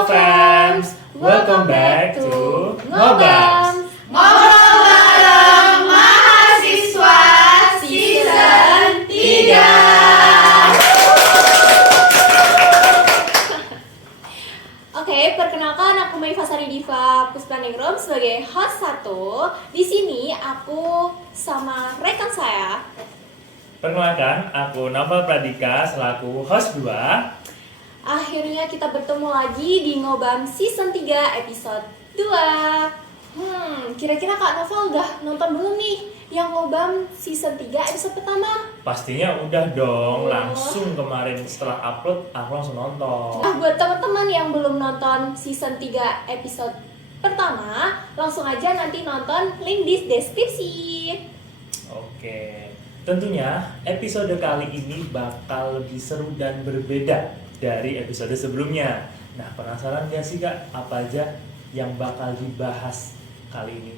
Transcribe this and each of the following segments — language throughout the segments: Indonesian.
Halo fans, welcome back to Ngobams. Ngobrol bareng mahasiswa season 3. Oke, perkenalkan aku Maifa Sari Diva Puspaningrum sebagai host 1. Di sini aku sama rekan saya. Perkenalkan, aku Naufal Pradika selaku host 2. Akhirnya kita bertemu lagi di Ngobam Season 3 episode 2. Kira-kira Kak Novel udah nonton belum nih yang Ngobam Season 3 episode pertama? Pastinya udah dong, Oh. langsung kemarin setelah upload aku langsung nonton. Nah, buat teman-teman yang belum nonton Season 3 episode pertama, langsung aja nanti nonton, link di deskripsi. Oke, tentunya episode kali ini bakal lebih seru dan berbeda dari episode sebelumnya. Nah, penasaran gak sih Kak, apa aja yang bakal dibahas kali ini?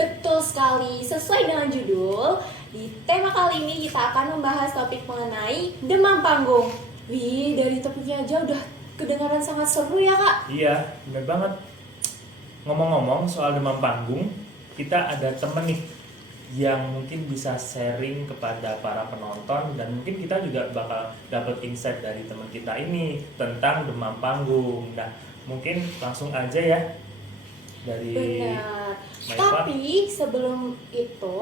Betul sekali, sesuai dengan judul, di tema kali ini kita akan membahas topik mengenai demam panggung. Wih, dari topiknya aja udah kedengaran sangat seru ya Kak? Iya, bener banget. Ngomong-ngomong soal demam panggung, kita ada temen nih yang mungkin bisa sharing kepada para penonton, dan mungkin kita juga bakal dapat insight dari teman kita ini tentang demam panggung. Nah, mungkin langsung aja ya dari Benar. Maifa. Tapi sebelum itu,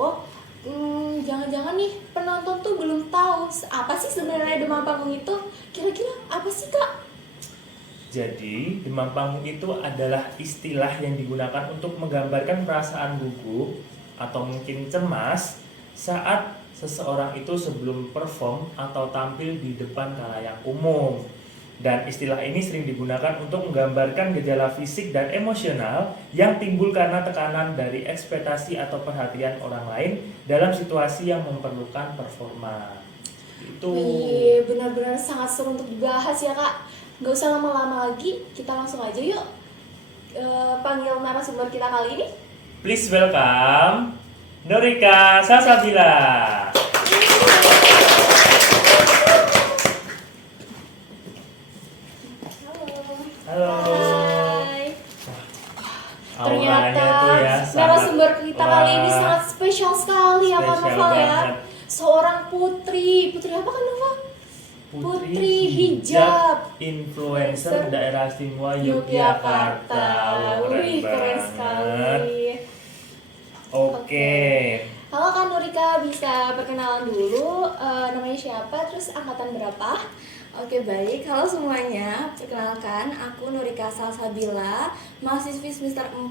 jangan-jangan nih penonton tuh belum tahu apa sih sebenarnya demam panggung itu? Kira-kira apa sih Kak? Jadi, demam panggung itu adalah istilah yang digunakan untuk menggambarkan perasaan gugup atau mungkin cemas saat seseorang itu sebelum perform atau tampil di depan khalayak umum. Dan istilah ini sering digunakan untuk menggambarkan gejala fisik dan emosional yang timbul karena tekanan dari ekspektasi atau perhatian orang lain dalam situasi yang memerlukan performa. Itu. Wih, benar-benar sangat seru untuk dibahas ya Kak. Gak usah lama-lama lagi, kita langsung aja yuk panggil narasumber kita kali ini. Please welcome Norika Salsabila. Halo. Hai. Auranya Ternyata tuh ya narasumber kita kali ini wah, sangat spesial sekali ya Kak spesial Novel ya. banget. Seorang putri apa kan Novel? Putri hijab, influencer daerah istimewa Yogyakarta. Yogyakarta. Wih, keren banget. sekali. Oke. Halo Kak Nurika, bisa perkenalan dulu namanya siapa, terus angkatan berapa? Oke, baik. Halo semuanya. Perkenalkan, aku Nurika Salsabila, mahasiswi semester 4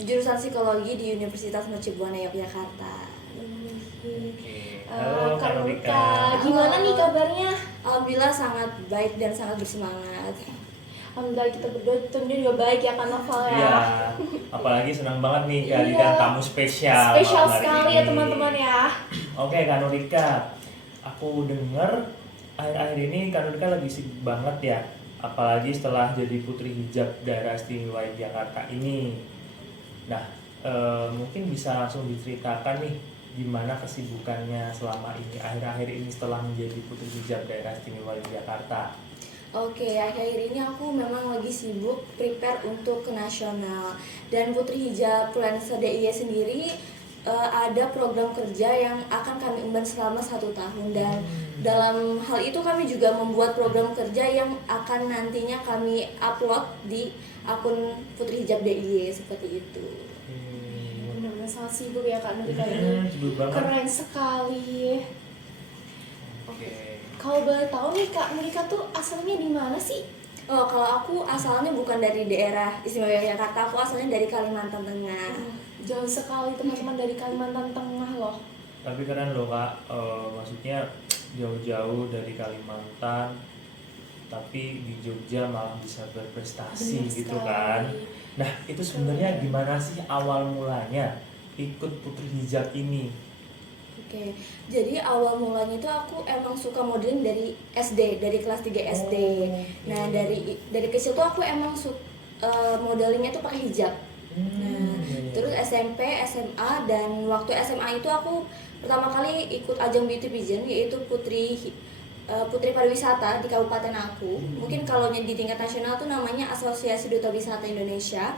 jurusan psikologi di Universitas Mercubuana Yogyakarta. Halo Kak Kak Nurika, Norika. gimana nih kabarnya? Alhamdulillah sangat baik dan sangat bersemangat. Alhamdulillah kita berdua tentunya juga baik ya Kak Novel ya. Iya, apalagi senang banget nih kehadiran Iya. tamu spesial. Spesial malam hari sekali ini. ya teman-teman ya. Oke Kak Norika, aku dengar akhir-akhir ini Kak Norika lagi sibuk banget ya, apalagi setelah jadi putri hijab daerah istimewa Jakarta ini. Nah, mungkin bisa langsung diceritakan nih gimana kesibukannya selama ini akhir-akhir ini setelah menjadi putri hijab daerah istimewa Jakarta. Oke, akhir-akhir ini aku memang lagi sibuk prepare untuk ke nasional. Dan Putri Hijab Influencer DIY sendiri ada program kerja yang akan kami emban selama 1 tahun. Dan dalam hal itu kami juga membuat program kerja yang akan nantinya kami upload di akun Putri Hijab DIY seperti itu. Benar-benar sangat sibuk ya Kak Nurika ini. Sibuk banget. Keren sekali. Oke. Kalau boleh tahu nih Kak Nurika tuh asalnya di mana sih? Oh, kalau aku asalnya bukan dari daerah istimewa Yogyakarta, aku asalnya dari Kalimantan Tengah. Jauh sekali teman-teman dari Kalimantan Tengah loh. Tapi keren loh Kak, maksudnya jauh-jauh dari Kalimantan tapi di Jogja malah bisa berprestasi Benar gitu sekali. kan. Nah, itu sebenarnya gimana sih awal mulanya ikut Putri Hijab ini? Oke, jadi awal mulanya itu aku emang suka modeling dari SD, dari kelas 3 SD. Nah, dari kecil tuh aku emang modelingnya tuh pakai hijab. Nah, terus SMP, SMA, dan waktu SMA itu aku pertama kali ikut ajang beauty pageant yaitu Putri Pariwisata di kabupaten aku. Mungkin kalau di tingkat nasional tuh namanya Asosiasi Duta Wisata Indonesia.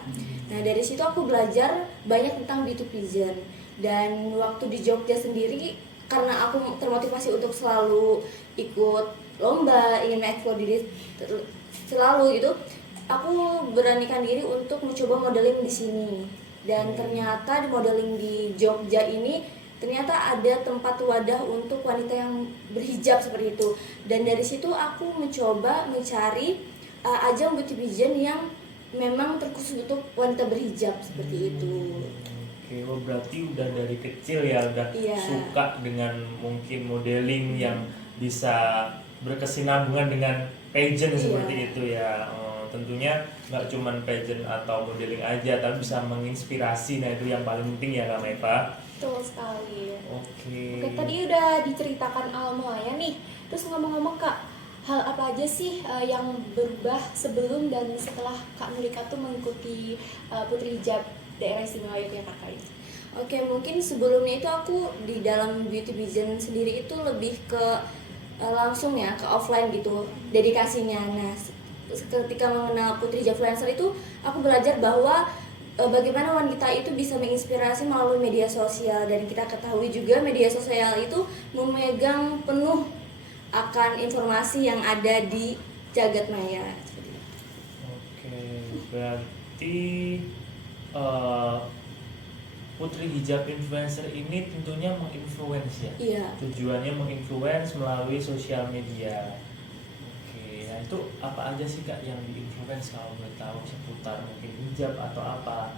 Nah dari situ aku belajar banyak tentang beauty pageant. Dan waktu di Jogja sendiri, karena aku termotivasi untuk selalu ikut lomba, ingin mengeksplor diri selalu gitu, aku beranikan diri untuk mencoba modeling di sini. Dan ternyata di modeling di Jogja ini ternyata ada tempat wadah untuk wanita yang berhijab seperti itu. Dan dari situ aku mencoba mencari ajang beauty pageant yang memang terkhusus untuk wanita berhijab seperti itu. Oke, berarti udah dari kecil ya udah Iya. suka dengan mungkin modeling yang bisa berkesinambungan dengan pageant seperti Iya. itu ya. Tentunya nggak cuman pageant atau modeling aja, tapi bisa menginspirasi. Nah itu yang paling penting ya Kak Meva. Betul sekali. Oke. Oke, tadi udah diceritakan awal mulanya nih. Terus ngomong-ngomong Kak, hal apa aja sih yang berubah sebelum dan setelah Kak Nurika tuh mengikuti Putri Hijab Daerah Istimewa Yogyakarta ini? Oke, mungkin sebelumnya itu aku di dalam beauty pageant sendiri itu lebih ke langsung ya, ke offline gitu, dedikasinya. Nah, ketika mengenal Putri Hijab Influencer itu, aku belajar bahwa bagaimana wanita itu bisa menginspirasi melalui media sosial. Dan kita ketahui juga media sosial itu memegang penuh akan informasi yang ada di jagat maya. Oke, berarti Putri Hijab Influencer ini tentunya menginfluence ya? Iya. Tujuannya menginfluence melalui sosial media. Oke, nah itu apa aja sih Kak yang diinfluence kalau boleh tahu seputar mungkin hijab atau apa?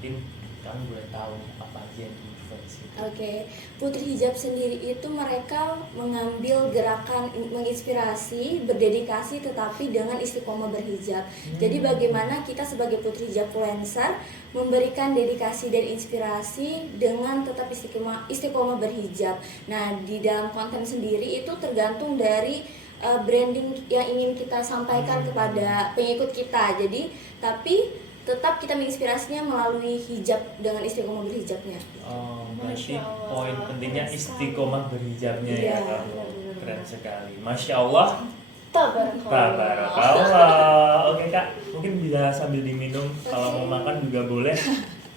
Mungkin kamu boleh tahu apa aja yang diinfluence itu. Oke, Putri Hijab sendiri itu mereka mengambil gerakan menginspirasi, berdedikasi tetapi dengan istiqomah berhijab. Jadi bagaimana kita sebagai Putri Hijab influencer memberikan dedikasi dan inspirasi dengan tetap istiqomah berhijab. Nah, di dalam konten sendiri itu tergantung dari branding yang ingin kita sampaikan kepada pengikut kita. Jadi, tapi tetap kita menginspirasinya melalui hijab dengan istiqomah berhijabnya. Oh, berarti Masya Allah, poin pentingnya keren sekali. istiqomah berhijabnya Iya, ya kamu. benar-benar. Keren sekali. Masya Allah. Tabarakallah. Tabarakallah. Oke Kak, mungkin bisa sambil diminum. Kalau mau makan juga boleh.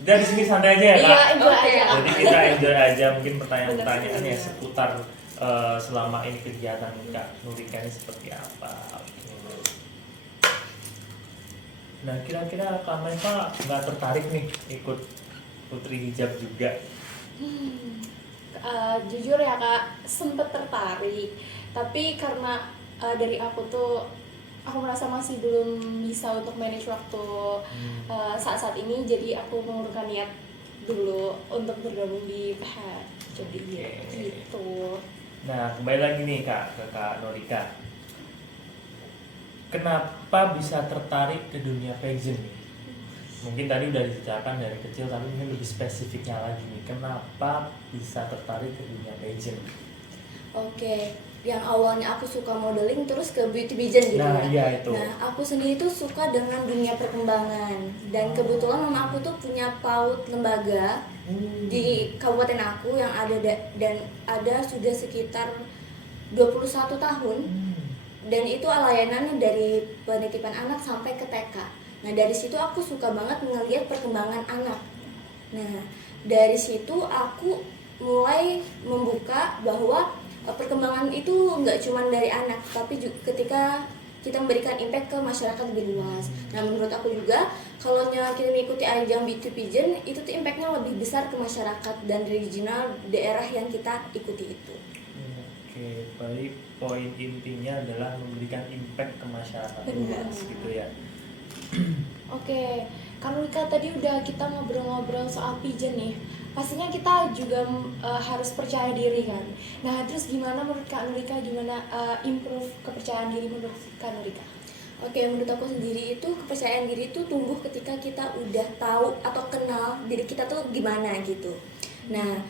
Udah di sini santai aja ya Kak. Iya, enjoy Oke. aja. Jadi kita enjoy aja mungkin pertanyaan-pertanyaan ya Benar. seputar selama ini kegiatan Kak Nurika ini seperti apa. Oke. Nah kira-kira Kak Meva nggak tertarik nih ikut Putri Hijab juga? Jujur ya Kak, sempet tertarik. Tapi karena dari aku tuh, aku merasa masih belum bisa untuk manage waktu saat-saat ini. Jadi aku mengurungkan niat dulu untuk bergabung di PH. Jadi Oke. gitu. Nah, kembali lagi nih Kak, ke Kak Nurika. Kenapa bisa tertarik ke dunia pageant nih? Mungkin tadi udah diceritakan dari kecil, tapi mungkin lebih spesifiknya lagi nih. Kenapa bisa tertarik ke dunia pageant? Oke, yang awalnya aku suka modeling terus ke beauty pageant gitu Nah, ya. iya itu. Nah, aku sendiri tuh suka dengan dunia perkembangan. Dan kebetulan mama aku tuh punya PAUD lembaga di kabupaten aku yang ada dan ada sudah sekitar 21 tahun. Dan itu layanannya dari penitipan anak sampai ke TK. Nah, dari situ aku suka banget ngelihat perkembangan anak. Nah, dari situ aku mulai membuka bahwa perkembangan itu nggak cuma dari anak, tapi juga ketika kita memberikan impact ke masyarakat lebih luas. Nah, menurut aku juga kalau kita mengikuti ajang beauty pageant itu tuh impactnya lebih besar ke masyarakat dan regional daerah yang kita ikuti itu. Oke, baik. Poin intinya adalah memberikan impact ke masyarakat Benar. luas gitu ya. Oke, Kak Nurika tadi udah kita ngobrol-ngobrol soal pageant nih. Pastinya kita juga harus percaya diri kan. Nah, terus gimana menurut Kak Nurika, gimana improve kepercayaan diri menurut Kak Nurika? Oke, menurut aku sendiri itu kepercayaan diri itu tumbuh ketika kita udah tahu atau kenal diri kita tuh gimana gitu. Nah,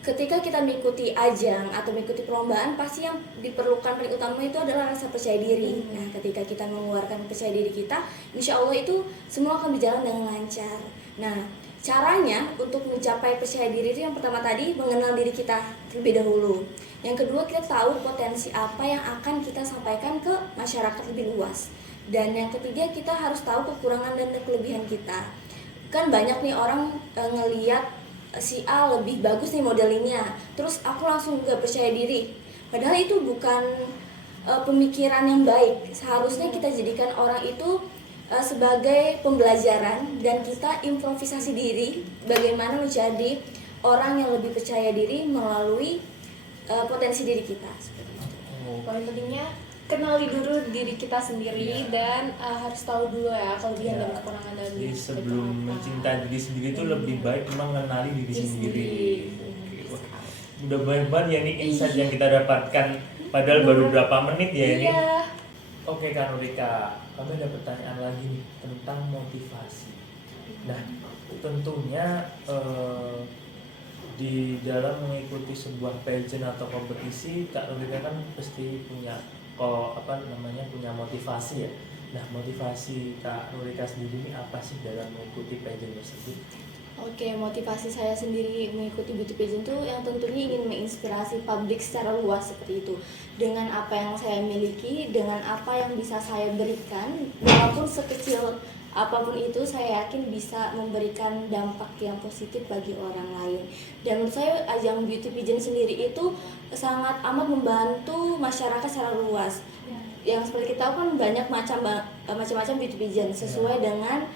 ketika kita mengikuti ajang atau mengikuti perlombaan, pasti yang diperlukan paling utama itu adalah rasa percaya diri. Nah, ketika kita mengeluarkan percaya diri kita, insya Allah itu semua akan berjalan dengan lancar. Nah, Caranya untuk mencapai percaya diri itu yang pertama tadi mengenal diri kita terlebih dahulu. Yang kedua, kita tahu potensi apa yang akan kita sampaikan ke masyarakat lebih luas. Dan yang ketiga, kita harus tahu kekurangan dan kelebihan kita. Kan banyak nih orang ngeliat si A lebih bagus nih modelingnya, terus aku langsung gak percaya diri. Padahal itu bukan pemikiran yang baik. Seharusnya kita jadikan orang itu sebagai pembelajaran dan kita improvisasi diri bagaimana menjadi orang yang lebih percaya diri melalui potensi diri kita. Seperti itu. Paling pentingnya kenali dulu diri kita sendiri dan harus tahu dulu ya kelebihan dan kekurangan dalam Jadi diri kita sebelum apa. mencintai diri sendiri itu lebih baik mengenali diri Diri sendiri. sendiri. Oke, wah, udah banyak banget ya ini insight yang kita dapatkan padahal baru berapa menit ya ini. Iya. Oke Kak Nurika, kami ada pertanyaan lagi nih tentang motivasi. Nah, tentunya di dalam mengikuti sebuah pageant atau kompetisi, Kak Nurika kan pasti punya punya motivasi ya. Nah, motivasi Kak Nurika sendiri ini apa sih dalam mengikuti pageant tersebut? Oke, motivasi saya sendiri mengikuti beauty pageant itu yang tentunya ingin menginspirasi publik secara luas seperti itu. Dengan apa yang saya miliki, dengan apa yang bisa saya berikan, walaupun sekecil apapun itu, saya yakin bisa memberikan dampak yang positif bagi orang lain. Dan menurut saya ajang beauty pageant sendiri itu sangat amat membantu masyarakat secara luas. Yang seperti kita tahu kan banyak macam-macam beauty pageant sesuai dengan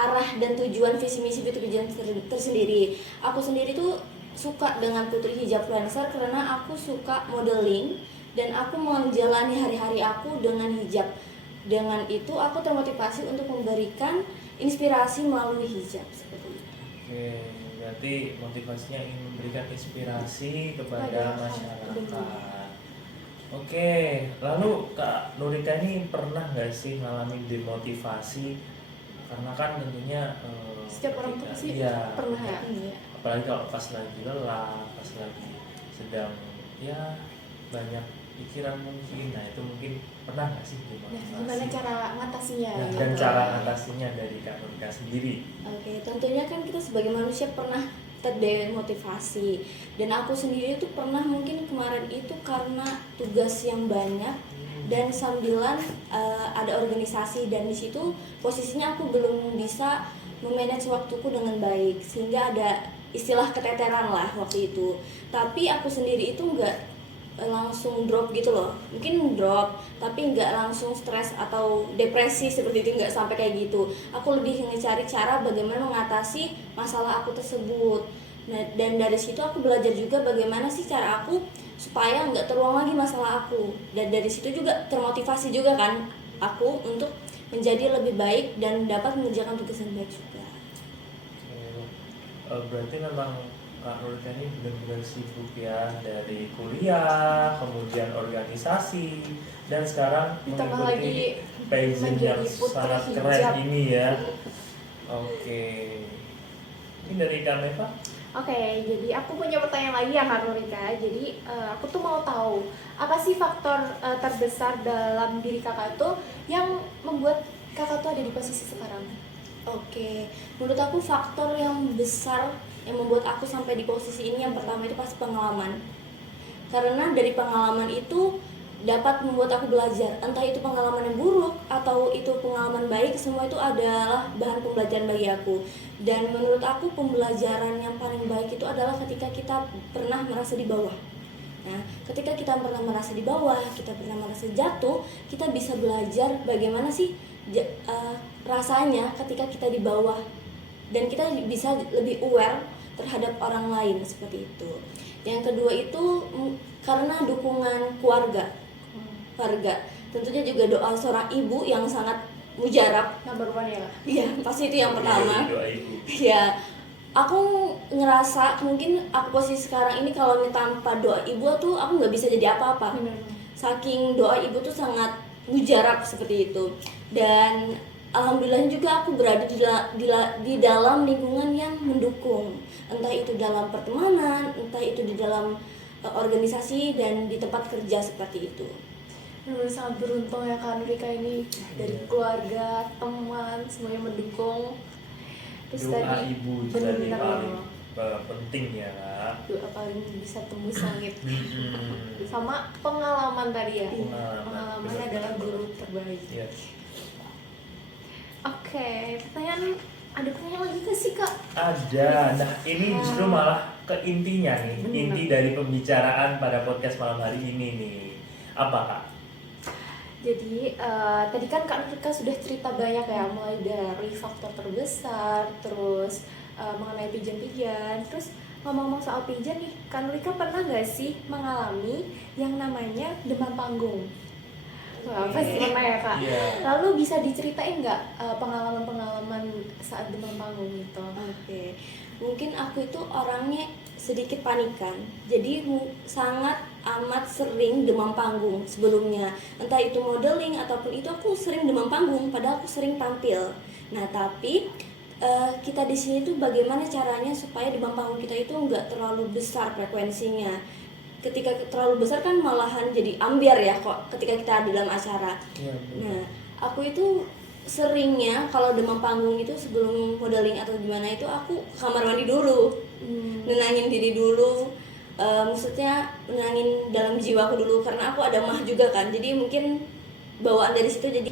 arah dan tujuan visi misi beauty pageant tersendiri. Aku sendiri tuh suka dengan Putri Hijab Influencer karena aku suka modeling dan aku menjalani hari-hari aku dengan hijab. Dengan itu aku termotivasi untuk memberikan inspirasi melalui hijab seperti itu. Oke, berarti motivasinya ingin memberikan inspirasi kepada masyarakat. Oke, lalu Kak Nurika ini pernah nggak sih ngalamin demotivasi? Karena kan tentunya Setiap orang tuh pasti iya, pernah ya. apalagi kalau pas lagi lelah, pas lagi sedang ya banyak pikiran mungkin, nah itu mungkin pernah nggak sih Nah, demotivasi? gimana cara mengatasinya? Nah, dan cara atasinya dari Kak Nurika sendiri? Oke, tentunya kan kita sebagai manusia pernah terdemotivasi. Dan aku sendiri tuh pernah mungkin kemarin itu karena tugas yang banyak dan sambilan ada organisasi dan di situ posisinya aku belum bisa memanage waktuku dengan baik sehingga ada istilah keteteran lah waktu itu. Tapi aku sendiri itu nggak langsung drop gitu loh, mungkin drop tapi nggak langsung stres atau depresi seperti itu, nggak sampai kayak gitu. Aku lebih mencari cara bagaimana mengatasi masalah aku tersebut. Nah, dan dari situ aku belajar juga bagaimana sih cara aku supaya nggak terulang lagi masalah aku, dan dari situ juga termotivasi juga kan aku untuk menjadi lebih baik dan dapat mengerjakan tugas yang baik juga. Berarti memang Kak Nurika ini benar-benar sibuk ya, dari kuliah, kemudian organisasi, dan sekarang Ditambah lagi mengikuti pageant yang menjadi putri sangat hijab. keren ini ya. Oke, ini dari Kak Neva. Oke, jadi aku punya pertanyaan lagi ya Kak Nurika. Jadi aku tuh mau tahu apa sih faktor terbesar dalam diri kakak tuh yang membuat kakak tuh ada di posisi sekarang? Oke, menurut aku faktor yang besar yang membuat aku sampai di posisi ini yang pertama itu pasti pengalaman. Karena dari pengalaman itu dapat membuat aku belajar, entah itu pengalaman yang buruk atau itu pengalaman baik, semua itu adalah bahan pembelajaran bagi aku. Dan menurut aku pembelajaran yang paling baik itu adalah ketika kita pernah merasa di bawah. Nah, ketika kita pernah merasa di bawah, kita pernah merasa jatuh, kita bisa belajar bagaimana sih rasanya ketika kita di bawah, dan kita bisa lebih aware terhadap orang lain seperti itu. Yang kedua itu karena dukungan keluarga. Tentunya juga doa seorang ibu yang sangat mujarab. Number one ya Kak? Iya, pasti itu yang pertama. Doa ibu. Ya, aku ngerasa mungkin aku posisi sekarang ini kalau tanpa doa ibu tuh aku nggak bisa jadi apa-apa. Saking doa ibu tuh sangat mujarab seperti itu. Dan alhamdulillah juga aku berada di dalam lingkungan yang mendukung, entah itu dalam pertemanan, entah itu di dalam organisasi dan di tempat kerja seperti itu. Sangat beruntung ya Kak Nurika ini, dari keluarga, teman, semuanya mendukung. Terus Doa tadi ibu bener jadi paling loh. penting ya Kak. Doa paling bisa tembus langit. Hmm. Sama pengalaman tadi ya. Pengalaman. Pengalaman Bener, adalah bener. guru terbaik. Iya. Oke, ada pertanyaan lagi gak sih kak? Ada. Nah, ini justru malah ke intinya nih. Bener. Inti dari pembicaraan pada podcast malam hari ini nih. Apa Kak? Jadi tadi kan Kak Nurika sudah cerita banyak ya, mulai dari faktor terbesar, terus mengenai pijan-pijan, terus ngomong-ngomong soal pijan nih, Kak Nurika pernah nggak sih mengalami yang namanya demam panggung? Wah, pasti pernah ya Kak. Iya. Lalu bisa diceritain nggak pengalaman-pengalaman saat demam panggung itu? Oke, mungkin aku itu orangnya sedikit panikan, jadi sangat amat sering demam panggung sebelumnya. Entah itu modeling ataupun itu aku sering demam panggung, padahal aku sering tampil. Nah tapi kita di sini tuh bagaimana caranya supaya demam panggung kita itu nggak terlalu besar frekuensinya. Ketika terlalu besar kan malahan jadi ambiar ya kok ketika kita ada dalam acara. Iya, betul. Nah, aku itu seringnya kalau demam panggung itu sebelum modeling atau gimana itu aku ke kamar mandi dulu, nenangin diri dulu, maksudnya nenangin dalam jiwaku dulu karena aku ada mah juga kan, jadi mungkin bawaan dari situ jadi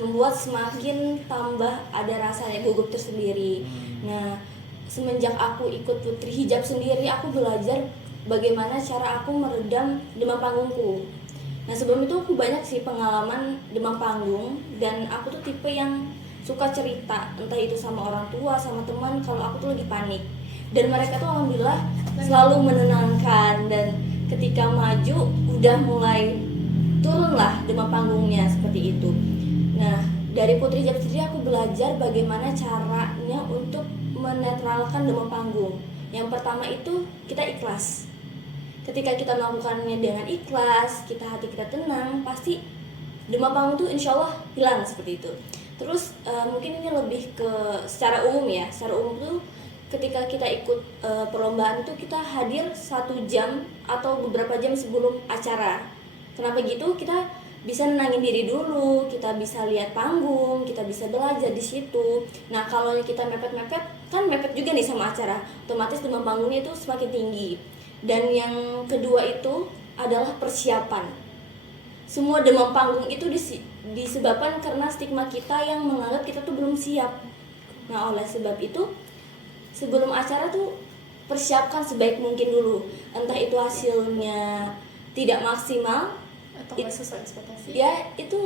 membuat semakin tambah ada rasanya gugup tersendiri. Nah, semenjak aku ikut Putri Hijab sendiri, aku belajar bagaimana cara aku meredam demam panggungku. Nah sebelum itu aku banyak sih pengalaman demam panggung, dan aku tuh tipe yang suka cerita, entah itu sama orang tua, sama teman kalau aku tuh lagi panik. Dan mereka tuh alhamdulillah selalu menenangkan, dan ketika maju udah mulai turun lah demam panggungnya seperti itu. Nah dari Putri Hijab sendiri aku belajar bagaimana caranya untuk menetralkan demam panggung. Yang pertama itu kita ikhlas. Ketika kita melakukannya dengan ikhlas, hati kita tenang, pasti demam panggung tuh insya Allah hilang seperti itu. Terus mungkin ini lebih ke secara umum ya. Secara umum tuh ketika kita ikut perlombaan itu kita hadir 1 jam atau beberapa jam sebelum acara. Kenapa gitu? Kita bisa nenangin diri dulu, kita bisa lihat panggung, kita bisa belajar di situ. Nah kalau kita mepet-mepet, kan mepet juga nih sama acara, otomatis demam panggungnya itu semakin tinggi. Dan yang kedua itu adalah persiapan. Semua demam panggung itu disebabkan karena stigma kita yang menganggap kita tuh belum siap. Nah oleh sebab itu sebelum acara tuh persiapkan sebaik mungkin dulu. Entah itu hasilnya tidak maksimal Atau nggak sesuai ekspektasi? ya itu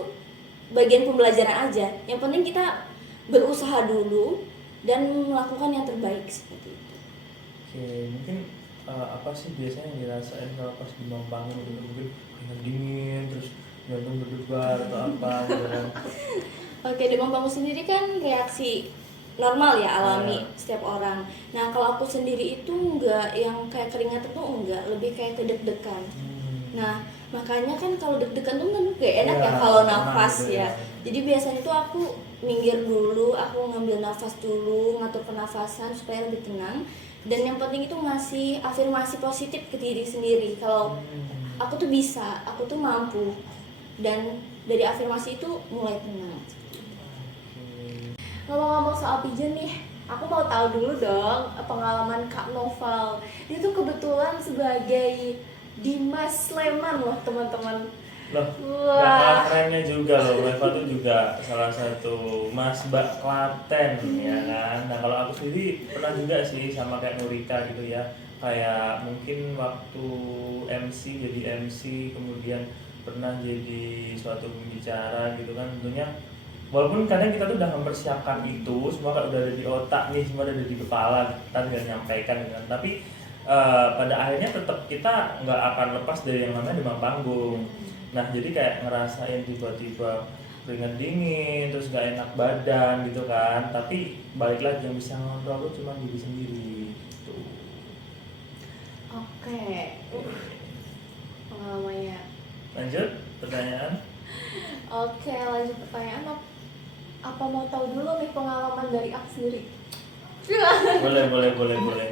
bagian pembelajaran aja. Yang penting kita berusaha dulu dan melakukan yang terbaik seperti itu. Oke, mungkin apa sih biasanya yang dirasain kalau pas demam panggung gitu? Mungkin keringat dingin, terus jantung berdebar atau apa gitu kan? Oke, demam panggung sendiri kan reaksi normal ya, alami setiap orang. Nah kalau aku sendiri itu enggak yang kayak keringat itu enggak, lebih kayak deg-degan. Nah makanya kan kalau deg-degan tuh kan gak enak ya kalau nafas ya. Jadi biasanya tuh aku minggir dulu, aku ngambil nafas dulu, ngatur pernafasan supaya lebih tenang. Dan yang penting itu ngasih afirmasi positif ke diri sendiri kalau aku tuh bisa, aku tuh mampu. Dan dari afirmasi itu mulai tenang. Ngomong-ngomong soal pigeon nih, aku mau tahu dulu dong pengalaman Kak Noval. Dia tuh kebetulan sebagai Dimas Sleman loh teman-teman. Loh, Wah. gak kalah kerennya juga loh, Reva tuh juga salah satu Mas Mbak Klaten ya kan. Nah kalau aku sendiri pernah juga sih sama kayak Nurika gitu ya. Kayak mungkin waktu MC, jadi MC, kemudian pernah jadi suatu pembicara gitu kan. Tentunya walaupun kadang kita tuh udah mempersiapkan itu, semua kan udah ada di otak nih, semua udah ada di kepala, kita tinggal nyampaikan gitu kan. Tapi pada akhirnya tetap kita nggak akan lepas dari yang namanya demam panggung. Nah jadi kayak ngerasain tiba-tiba keringat dingin, terus gak enak badan gitu kan. Tapi balik lagi yang bisa ngontrol tuh cuma diri sendiri gitu. Oke. Pengalamannya. Lanjut pertanyaan. Oke, lanjut pertanyaan. Apa mau tahu dulu nih pengalaman dari aku sendiri? Boleh.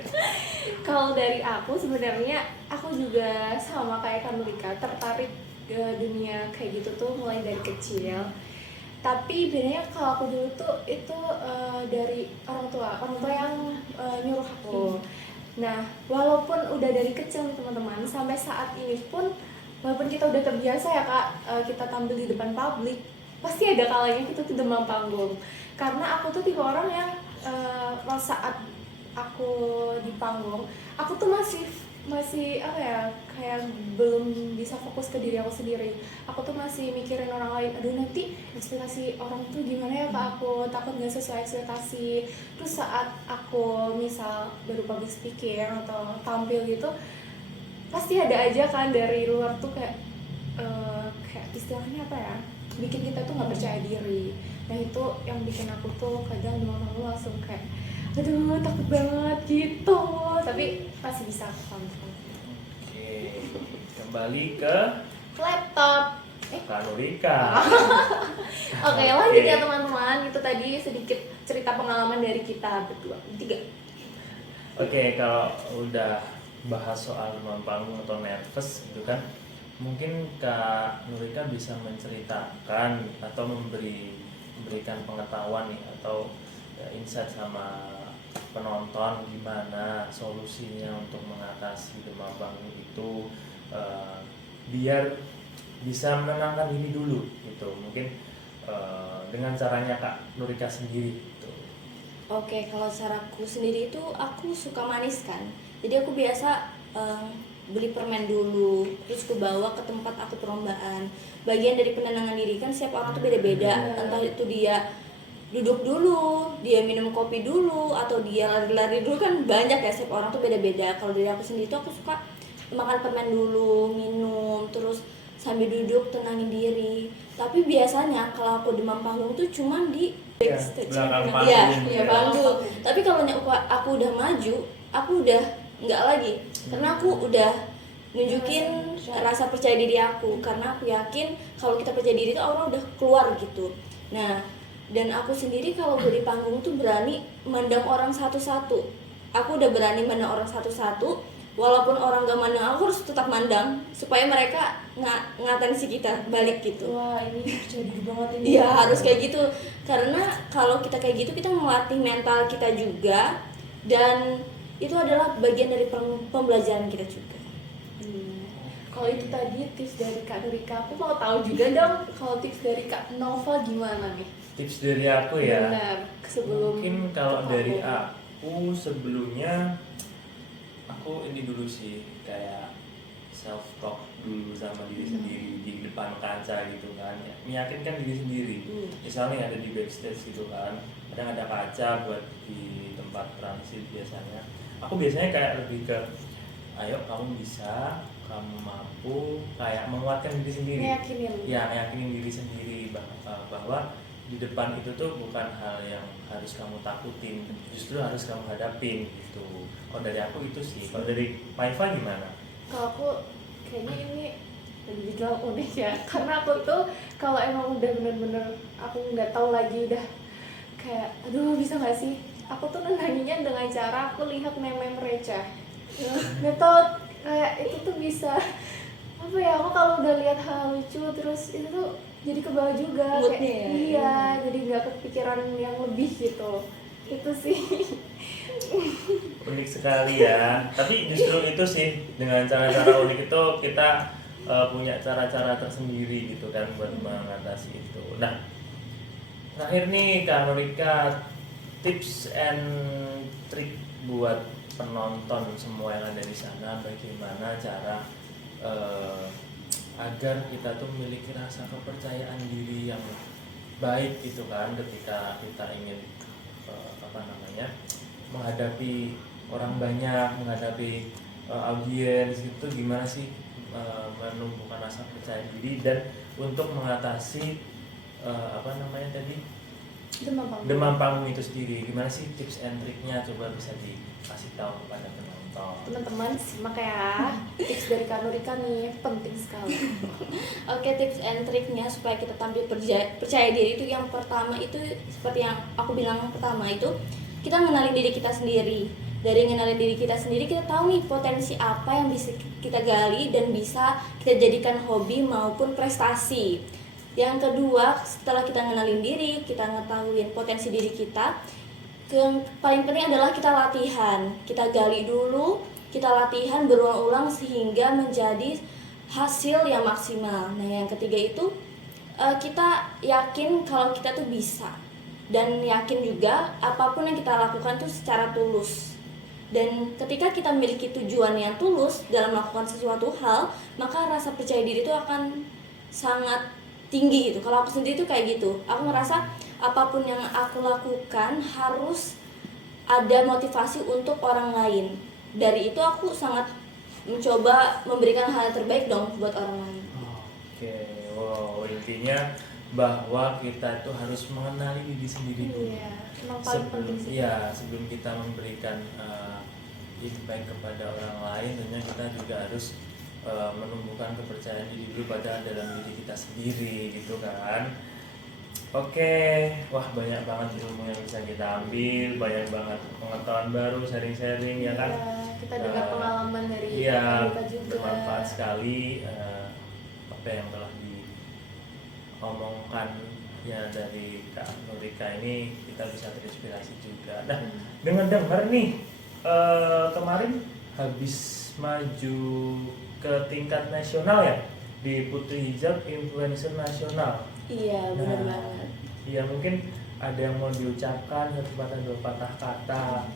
Kalau dari aku sebenarnya aku juga sama kayak Kanurika tertarik ke dunia kayak gitu tuh mulai dari kecil. Tapi bedanya kalau aku dulu tuh itu dari orang tua yang nyuruh aku. Nah, walaupun udah dari kecil nih teman-teman, sampai saat ini pun walaupun kita udah terbiasa ya Kak, kita tampil di depan publik, pasti ada kalanya kita tuh demam panggung. Karena aku tuh tipe orang yang pas saat aku di panggung, aku tuh masih apa ya, kayak belum bisa fokus ke diri aku sendiri. Aku tuh masih mikirin orang lain, aduh nanti ekspektasi orang tuh gimana ya ke aku, takut nggak sesuai ekspektasi. Terus saat aku misal baru public speaking atau tampil gitu, pasti ada aja kan dari luar tuh kayak kayak istilahnya apa ya, bikin kita tuh nggak percaya diri. Nah itu yang bikin aku tuh kadang demam panggung langsung kayak aduh takut banget gitu, tapi masih bisa kontrol. Oke, kembali ke Laptop. Kak Nurika. Oke, lanjut ya teman-teman. Itu tadi sedikit cerita pengalaman dari kita berdua, tiga. Oke, kalau udah bahas soal demam panggung atau nervous gitu kan, mungkin Kak Nurika bisa menceritakan atau memberikan pengetahuan nih atau insight sama penonton gimana solusinya untuk mengatasi demam panggung itu, biar bisa menenangkan diri dulu gitu, mungkin dengan caranya Kak Nurika sendiri gitu. Oke, kalau caraku sendiri itu aku suka manis kan. Jadi aku biasa beli permen dulu, terus aku bawa ke tempat aku perlombaan. Bagian dari penenangan diri kan setiap orang tuh beda-beda. Entah itu dia duduk dulu, dia minum kopi dulu, atau dia lari-lari dulu, kan banyak ya, setiap orang tuh beda-beda. Kalau dari aku sendiri tuh aku suka makan permen dulu, minum, terus sambil duduk tenangin diri. Tapi biasanya kalau aku demam panggung tuh cuman di backstage, belakang ya panggung. Tapi kalau aku udah maju, aku udah nggak lagi, karena aku udah nunjukin rasa percaya diri aku, karena aku yakin kalau kita percaya diri itu aura udah keluar gitu. Nah, dan aku sendiri kalau gue di panggung tuh berani mandang orang satu-satu. Aku udah berani mandang orang satu-satu, walaupun orang gak mandang aku harus tetap mandang supaya mereka ngatensi kita balik gitu. Wah, ini percaya diri banget ini. Iya, harus kayak gitu. Karena kalau kita kayak gitu, kita melatih mental kita juga, dan itu adalah bagian dari pembelajaran kita juga. Kalau itu tadi tips dari Kak Nurika, aku mau tahu juga dong kalau tips dari Kak Nova gimana nih? Tips dari aku ya. Benar, sebelum Mungkin kalau dari aku. aku sebelumnya, aku ini dulu sih kayak self talk dulu sama diri sendiri di depan kaca gitu kan, ya, meyakinkan diri sendiri. Misalnya ada di backstage gitu kan, kadang ada kaca buat di tempat transit biasanya. Aku biasanya kayak lebih ke ayo kamu bisa, kamu mampu, kayak menguatkan diri sendiri. Meyakinin. Ya, meyakinin diri sendiri bahwa di depan itu tuh bukan hal yang harus kamu takutin, justru harus kamu hadapin gitu. Kalau dari aku itu sih. Kalau dari Maifa gimana? Kalau aku kayaknya ini lebih dibilang unik ya, karena aku tuh kalau emang udah bener-bener aku nggak tahu lagi, udah kayak aduh bisa nggak sih, aku tuh nenanginnya dengan cara aku lihat meme receh. Nggak tau, kayak itu tuh bisa apa ya, aku kalau udah lihat hal lucu terus itu tuh jadi ke bawah juga Moodnya kayak, ya. iya, jadi nggak kepikiran yang lebih gitu. Itu sih. Unik sekali ya. Tapi justru itu sih, dengan cara-cara unik itu kita punya cara-cara tersendiri gitu kan buat mengatasi itu. Nah, terakhir nih Kak Nurika, tips and trick buat penonton semua yang ada di sana, bagaimana cara agar kita tuh memiliki rasa kepercayaan diri yang baik gitu kan, ketika kita ingin menghadapi orang banyak, menghadapi audiens itu, gimana sih menumbuhkan rasa percaya diri dan untuk mengatasi demam panggung itu sendiri. Gimana sih tips and triknya, coba bisa dikasih tahu kepada penonton. Teman-teman simak ya, tips dari Kak Nurika nih penting sekali. Oke, tips and triknya supaya kita tampil percaya diri itu, yang pertama itu seperti yang aku bilang pertama itu, kita mengenali diri kita sendiri. Dari mengenali diri kita sendiri, kita tahu nih potensi apa yang bisa kita gali dan bisa kita jadikan hobi maupun prestasi. Yang kedua, setelah kita ngenalin diri, kita ngetahuin potensi diri kita, yang paling penting adalah kita latihan. Kita gali dulu, kita latihan berulang-ulang sehingga menjadi hasil yang maksimal. Nah, yang ketiga itu kita yakin kalau kita tuh bisa, dan yakin juga apapun yang kita lakukan tuh secara tulus. Dan ketika kita memiliki tujuan yang tulus dalam melakukan sesuatu hal, maka rasa percaya diri itu akan sangat tinggi gitu. Kalau aku sendiri tuh kayak gitu, aku ngerasa apapun yang aku lakukan harus ada motivasi untuk orang lain. Dari itu aku sangat mencoba memberikan hal yang terbaik dong buat orang lain. Oke, wow, intinya bahwa kita itu harus mengenali diri sendiri dulu. Iya, emang paling penting sih. Ya, sebelum kita memberikan feedback kepada orang lain, tentunya kita juga harus menumbuhkan kepercayaan diri dulu pada dalam diri kita sendiri, gitu kan. Oke, wah banyak banget ilmu yang bisa kita ambil, banyak banget pengetahuan baru, sharing-sharing ya kan. Iya, kita dengar pengalaman dari Iya, Kak Nurika juga. bermanfaat sekali apa yang telah diomongkan ya dari Kak Nurika ini, kita bisa terinspirasi juga. Nah, dengar nih kemarin habis maju ke tingkat nasional ya di Putri Hijab Influencer Nasional. Iya, benar banget. Iya, mungkin ada yang mau diucapkan satu patah dua patah kata.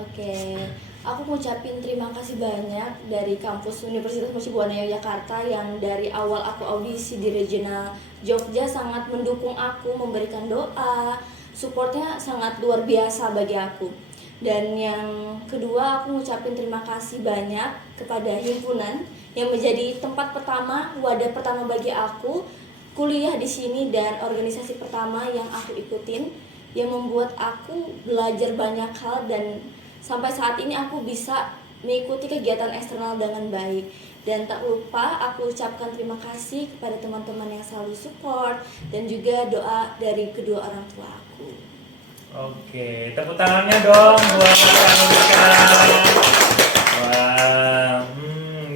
Oke, aku ngucapin terima kasih banyak dari kampus Universitas Mercu Buana Yogyakarta yang dari awal aku audisi di regional Jogja sangat mendukung aku, memberikan doa, supportnya sangat luar biasa bagi aku. Dan yang kedua, aku ngucapin terima kasih banyak kepada himpunan yang menjadi tempat pertama, wadah pertama bagi aku kuliah di sini, dan organisasi pertama yang aku ikutin yang membuat aku belajar banyak hal, dan sampai saat ini aku bisa mengikuti kegiatan eksternal dengan baik. Dan tak lupa aku ucapkan terima kasih kepada teman-teman yang selalu support dan juga doa dari kedua orang tua aku. Oke, tepuk tangannya dong buat Kak Nurika. Wah,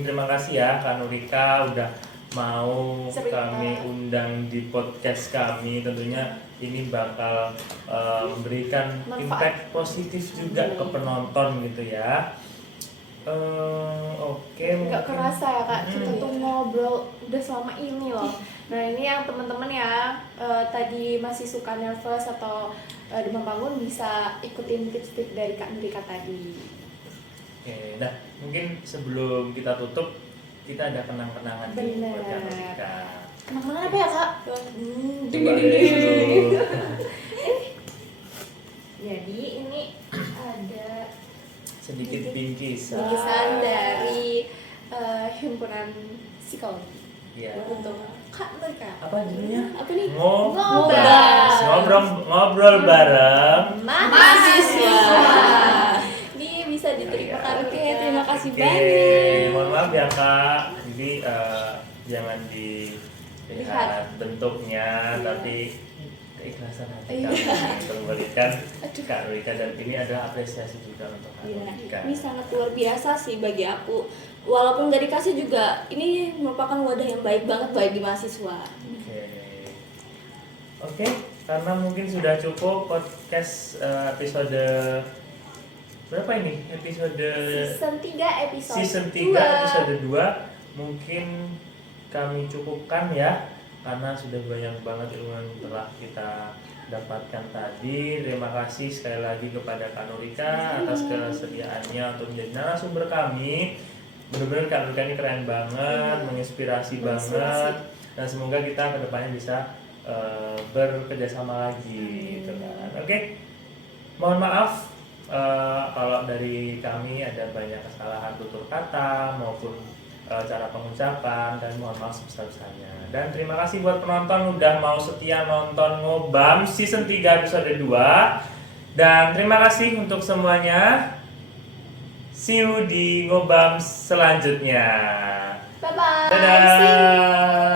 terima kasih ya Kak Nurika udah mau Cerita. kami undang di podcast kami. Tentunya ini bakal memberikan Manfaat. impact positif juga ke penonton gitu ya. Oke, Nggak mungkin- kerasa ya Kak, kita tuh ngobrol udah selama ini loh. Nah ini yang teman-teman ya tadi masih suka nervous atau demam panggung, bisa ikutin tips-tips dari Kak Nurika tadi. Oke, nah mungkin sebelum kita tutup, kita ada kenang-kenangan nih Bener. buat Kak Nurika. Kenang-kenangan apa ya Kak? Coba dulu. Jadi ini ada Sedikit bingkisan. bingkisan dari himpunan psikologi Iya. untuk Kak Nurika. Apa judulnya? Apa nih? Ngobam. Ngobrol bareng. Mahasiswa. Ini bisa diterima Kak Nurika. Oke, terima kasih Oke, banyak. mohon maaf ya Kak. Jadi jangan dilihat bentuknya, tapi keikhlasan hati kami kembalikan Kak Nurika, dan ini adalah apresiasi juga untuk Kak Iya, Nurika. ini sangat luar biasa sih bagi aku. Walaupun gak dikasih juga, ini merupakan wadah yang baik banget bagi mahasiswa. Oke, karena mungkin sudah cukup podcast episode berapa ini? Episode Season 3 episode season 3 2. episode 2 mungkin kami cukupkan ya, karena sudah banyak banget ilmu yang telah kita dapatkan tadi. Terima kasih sekali lagi kepada Kak Nurika atas kesediaannya untuk menjadi narasumber kami. Benar-benar Kak Nurika ini keren banget, menginspirasi banget, dan semoga kita kedepannya bisa bekerjasama lagi gitu kan. Oke, mohon maaf kalau dari kami ada banyak kesalahan tutur kata maupun cara pengucapan, dan mohon maaf sebesar-besarnya. Dan terima kasih buat penonton udah mau setia nonton Ngobam season 3 episode 2. Dan terima kasih untuk semuanya. See you di Ngobam selanjutnya. Bye bye. Dadah.